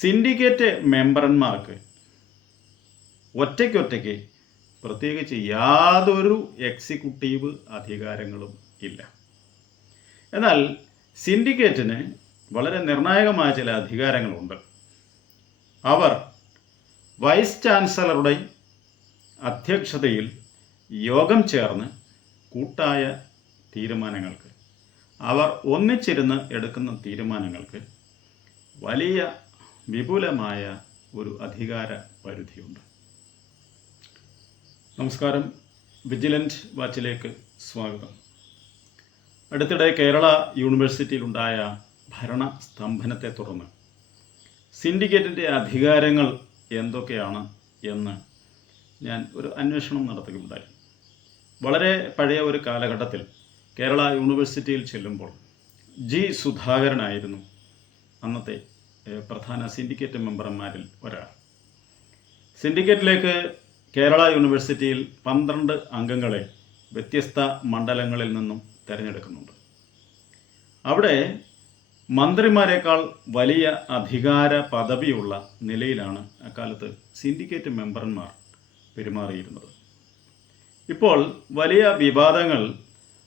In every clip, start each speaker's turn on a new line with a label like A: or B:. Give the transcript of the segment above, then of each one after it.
A: Syndicate മെമ്പർമാർക്ക് ഒറ്റയ്ക്കൊറ്റയ്ക്ക് പ്രത്യേകിച്ച് യാതൊരു executive അധികാരങ്ങളും ഇല്ല. എന്നാൽ സിൻഡിക്കേറ്റിന് വളരെ നിർണായകമായ ചില അധികാരങ്ങളുണ്ട്. അവർ വൈസ് ചാൻസലറുടെ അധ്യക്ഷതയിൽ യോഗം ചേർന്ന് കൂട്ടായ തീരുമാനങ്ങൾക്ക് അവർ ഒന്നിച്ചിരുന്ന് എടുക്കുന്ന തീരുമാനങ്ങൾക്ക് വലിയ വിപുലമായ ഒരു അധികാര പരിധിയുണ്ട്. നമസ്കാരം. വിജിലന്റ് വാച്ചിലേക്ക് സ്വാഗതം. അടുത്തിടെ കേരള യൂണിവേഴ്സിറ്റിയിലുണ്ടായ ഭരണ സ്തംഭനത്തെ തുടർന്ന് സിൻഡിക്കേറ്റിന്റെ അധികാരങ്ങൾ എന്തൊക്കെയാണ് എന്ന് ഞാൻ ഒരു അന്വേഷണം നടത്തുകയുണ്ടായി വളരെ പഴയ ഒരു കാലഘട്ടത്തിൽ കേരള യൂണിവേഴ്സിറ്റിയിൽ ചെല്ലുമ്പോൾ ജി സുധാകരനായിരുന്നു അന്നത്തെ പ്രധാന സിൻഡിക്കേറ്റ് മെമ്പർമാരിൽ ഒരാൾ. സിൻഡിക്കേറ്റിലേക്ക് കേരള യൂണിവേഴ്സിറ്റിയിൽ പന്ത്രണ്ട് അംഗങ്ങളെ വ്യത്യസ്ത മണ്ഡലങ്ങളിൽ നിന്നും തിരഞ്ഞെടുക്കുന്നുണ്ട്. അവിടെ മന്ത്രിമാരെക്കാൾ വലിയ അധികാര പദവിയുള്ള നിലയിലാണ് അക്കാലത്ത് സിൻഡിക്കേറ്റ് മെമ്പർമാർ പെരുമാറിയിരുന്നത്. ഇപ്പോൾ വലിയ വിവാദങ്ങൾ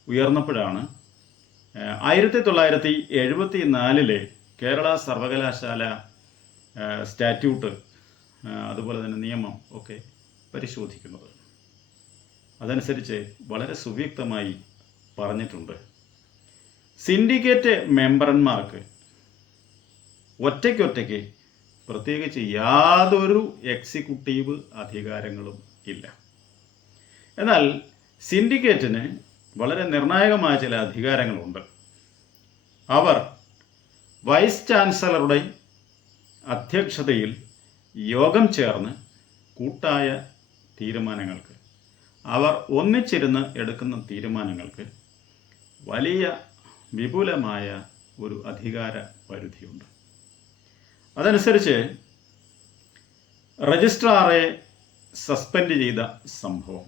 A: ഉയർന്നപ്പോഴാണ് ആയിരത്തി തൊള്ളായിരത്തി എഴുപത്തി നാലിലെ കേരള സർവകലാശാല സ്റ്റാറ്റ്യൂട്ട് അതുപോലെ തന്നെ നിയമം ഒക്കെ പരിശോധിക്കുന്നത്. അതനുസരിച്ച് വളരെ സുവ്യക്തമായി പറഞ്ഞിട്ടുണ്ട്. സിൻഡിക്കേറ്റ് മെമ്പർമാർക്ക് ഒറ്റയ്ക്കൊറ്റയ്ക്ക് പ്രത്യേകിച്ച് യാതൊരു എക്സിക്യൂട്ടീവ് അധികാരങ്ങളും ഇല്ല. എന്നാൽ സിൻഡിക്കേറ്റിന് വളരെ നിർണായകമായ ചില അധികാരങ്ങളുണ്ട്. അവർ വൈസ് ചാൻസലറുടെ അധ്യക്ഷതയിൽ യോഗം ചേർന്ന് കൂട്ടായ തീരുമാനങ്ങൾക്ക് അവർ ഒന്നിച്ചിരുന്ന് എടുക്കുന്ന തീരുമാനങ്ങൾക്ക് വലിയ വിപുലമായ ഒരു അധികാര പരിധിയുണ്ട്. അതനുസരിച്ച് രജിസ്ട്രാറെ സസ്പെൻഡ് ചെയ്ത സംഭവം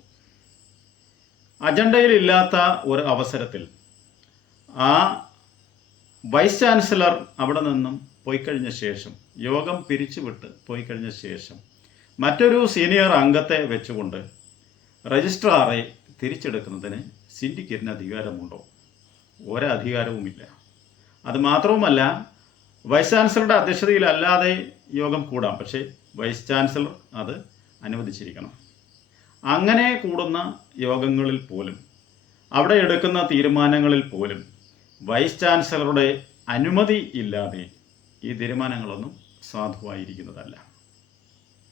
A: അജണ്ടയിലില്ലാത്ത ഒരു അവസരത്തിൽ ആ വൈസ് ചാൻസലർ അവിടെ നിന്നും പോയി കഴിഞ്ഞ ശേഷം യോഗം പിരിച്ചുവിട്ട് പോയി കഴിഞ്ഞ ശേഷം മറ്റൊരു സീനിയർ അംഗത്തെ വെച്ചുകൊണ്ട് രജിസ്ട്രാറെ തിരിച്ചെടുക്കുന്നതിന് സിൻഡിക്കേറ്റിന് അധികാരമുണ്ടോ? ഒരധികാരവുമില്ല അത് മാത്രവുമല്ല വൈസ് ചാൻസലറുടെ അധ്യക്ഷതയിലല്ലാതെ യോഗം കൂടാം. പക്ഷേ വൈസ് ചാൻസലർ അത് അനുവദിച്ചിരിക്കണം. അങ്ങനെ കൂടുന്ന യോഗങ്ങളിൽ പോലും അവിടെ എടുക്കുന്ന തീരുമാനങ്ങളിൽ പോലും വൈസ് ചാൻസലറുടെ അനുമതി ഇല്ലാതെ ഈ തീരുമാനങ്ങളൊന്നും സാധുവായിരിക്കുന്നതല്ല.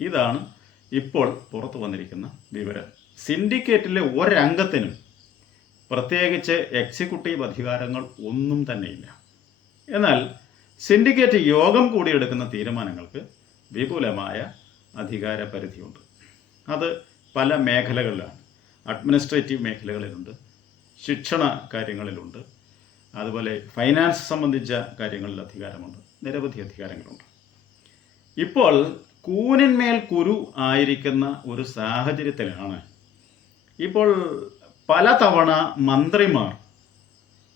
A: ഇതാണ് ഇപ്പോൾ പുറത്തു വന്നിരിക്കുന്ന വിവരം. സിൻഡിക്കേറ്റിലെ ഒരംഗത്തിനും പ്രത്യേകിച്ച് എക്സിക്യൂട്ടീവ് അധികാരങ്ങൾ ഒന്നും തന്നെയില്ല. എന്നാൽ സിൻഡിക്കേറ്റ് യോഗം കൂടിയെടുക്കുന്ന തീരുമാനങ്ങൾക്ക് വിപുലമായ അധികാര പരിധിയുണ്ട് അത് പല മേഖലകളിലാണ്. അഡ്മിനിസ്ട്രേറ്റീവ് മേഖലകളിലുണ്ട്. ശിക്ഷണ കാര്യങ്ങളിലുണ്ട്. അതുപോലെ ഫൈനാൻസ് സംബന്ധിച്ച കാര്യങ്ങളിൽ അധികാരമുണ്ട്. നിരവധി അധികാരങ്ങളുണ്ട്. ഇപ്പോൾ കൂനന്മേൽ കുരു ആയിരിക്കുന്ന ഒരു സാഹചര്യത്തിലാണ് ഇപ്പോൾ പലതവണ മന്ത്രിമാർ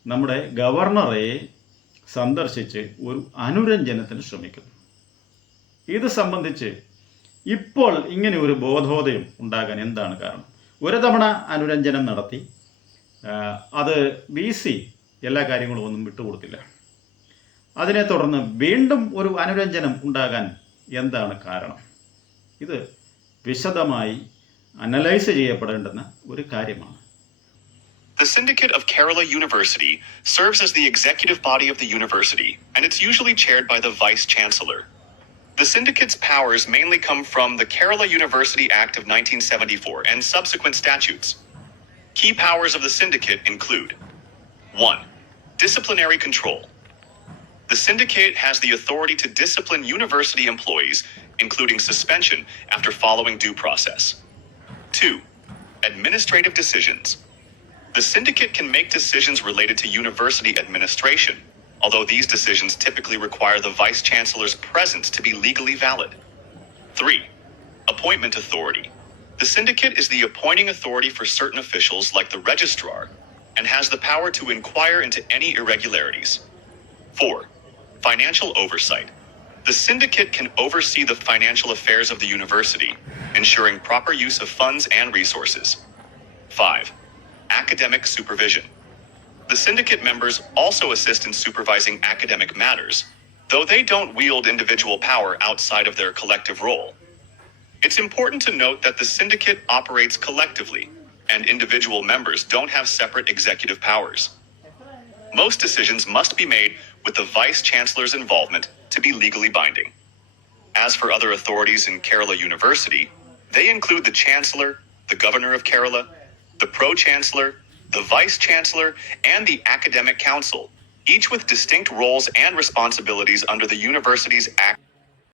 A: നമ്മുടെ ഗവർണറെ സന്ദർശിച്ച് ഒരു അനുരഞ്ജനത്തിന് ശ്രമിക്കുന്നു. ഇത് സംബന്ധിച്ച് ഇപ്പോൾ ഇങ്ങനെ ഒരു ബോധോദയം ഉണ്ടാകാൻ എന്താണ് കാരണം? ഒരു തവണ അനുരഞ്ജനം നടത്തി അത് വി സി എല്ലാ കാര്യങ്ങളും ഒന്നും വിട്ടുകൊടുത്തില്ല അതിനെ തുടർന്ന് വീണ്ടും ഒരു അനുരഞ്ജനം ഉണ്ടാകാൻ എന്താണ് കാരണം ഇത് വിശദമായി അനലൈസ് ചെയ്യപ്പെടേണ്ടുന്ന ഒരു കാര്യമാണ്
B: The Syndicate of Kerala University serves as the executive body of the university, and it's usually chaired by the Vice Chancellor. The syndicate's powers mainly come from the Kerala University Act of 1974 and subsequent statutes. Key powers of the syndicate include 1. Disciplinary control. The syndicate has the authority to discipline university employees, including suspension after following due process. 2. Administrative decisions. The syndicate can make decisions related to university administration, although these decisions typically require the vice chancellor's presence to be legally valid. 3. Appointment authority. The syndicate is the appointing authority for certain officials like the registrar and has the power to inquire into any irregularities. 4. Financial oversight. the syndicate can oversee the financial affairs of the university, ensuring proper use of funds and resources. 5. Academic supervision. The syndicate members also assist in supervising academic matters, though they don't wield individual power outside of their collective role. It's important to note that the syndicate operates collectively, and individual members don't have separate executive powers. Most decisions must be made with the Vice Chancellor's involvement to be legally binding. As for other authorities in Kerala University, they include the Chancellor, the Governor of Kerala, the Pro Chancellor, the Vice Chancellor, and the Academic Council, each with distinct roles and responsibilities under the university's Act.